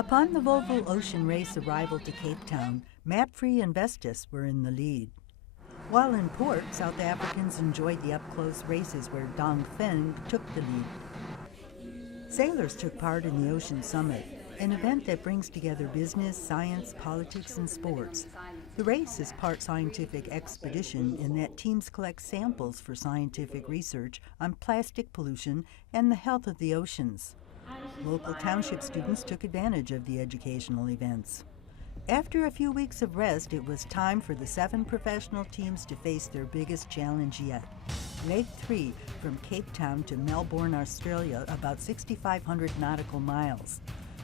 Upon the Volvo Ocean Race arrival to Capetown, Mapfre and Vestas were in the lead. While in port, South Africans enjoyed the up-close races where Dong Feng took the lead. Sailors took part in the Ocean Summit, an event that brings together business, science, politics, and sports. The race is part scientific expedition in that teams collect samples for scientific research on plastic pollution and the health of the oceans. Local township students took advantage of the educational events. After a few weeks of rest, it was time for the 7 professional teams to face their biggest challenge yet. Leg 3 from Capetown to Melbourne, Australia, about 6,500 nautical miles.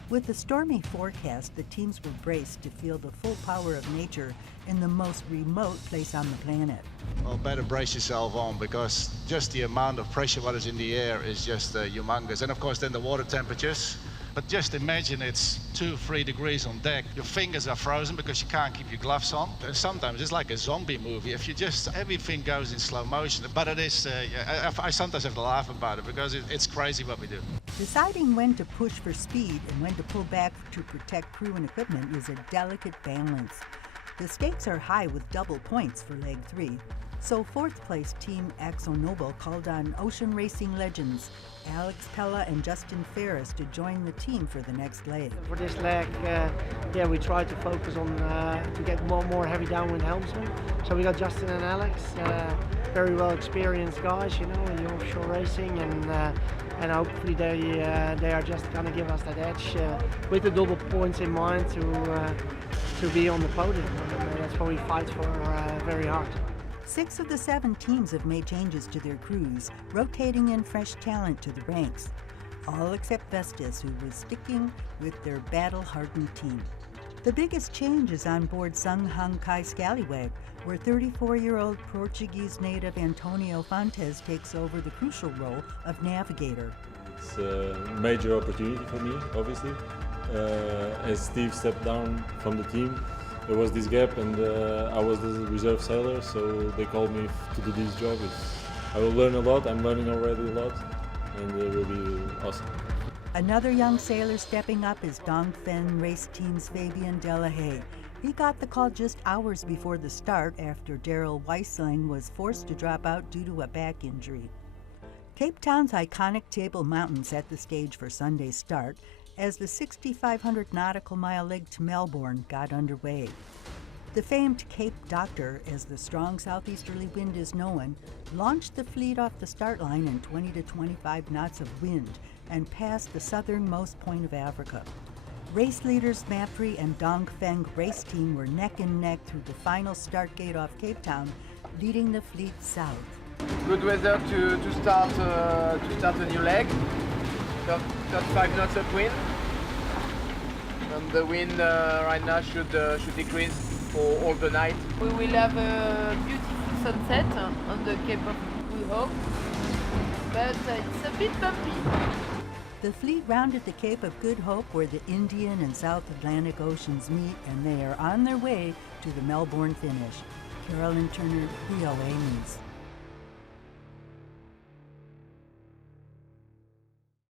With the stormy forecast, the teams were braced to feel the full power of nature in the most remote place on the planet. Well, better brace yourself on, because just the amount of pressure what is in the air is just humongous. And of course then the water temperatures. But just imagine it's 2-3 degrees on deck. Your fingers are frozen because you can't keep your gloves on. And sometimes it's like a zombie movie. If you just, everything goes in slow motion. But it is, I sometimes have to laugh about it because it's crazy what we do. Deciding when to push for speed and when to pull back to protect crew and equipment is a delicate balance. The stakes are high with double points for Leg 3. So 4th place team AkzoNobel called on ocean racing legends Alex Pella and Justin Ferris to join the team for the next leg. For this leg, we tried to focus on to get more heavy downwind helmsmen. So we got Justin and Alex, very well experienced guys, you know, in the offshore racing, and hopefully they are just going to give us that edge with the double points in mind to be on the podium. And that's what we fight for very hard. 6 of the 7 teams have made changes to their crews, rotating in fresh talent to the ranks, all except Vestas, who was sticking with their battle-hardened team. The biggest change is on board Sung Hung Kai Scallywag, where 34-year-old Portuguese native Antonio Fontes takes over the crucial role of navigator. It's a major opportunity for me, obviously. As Steve stepped down from the team, there was this gap, and I was the reserve sailor, so they called me to do this job. I will learn a lot. I'm learning already a lot, and it will be awesome. Another young sailor stepping up is Dong Feng race team's Fabian Delahaye. He got the call just hours before the start after Daryl Weissling was forced to drop out due to a back injury. Capetown's iconic Table Mountain set the stage for Sunday's start as the 6,500 nautical mile leg to Melbourne got underway. The famed Cape Doctor, as the strong southeasterly wind is known, launched the fleet off the start line in 20 to 25 knots of wind and passed the southernmost point of Africa. Race leaders Mapfre and Dong Feng race team were neck and neck through the final start gate off Capetown, leading the fleet south. Good weather to start a new leg. 35 knots of wind, and the wind right now should decrease for all the night. We will have a beautiful sunset on the Cape of Good Hope, but it's a bit bumpy. The fleet rounded the Cape of Good Hope where the Indian and South Atlantic Oceans meet, and they are on their way to the Melbourne finish. Carolyn Turner, VOA News.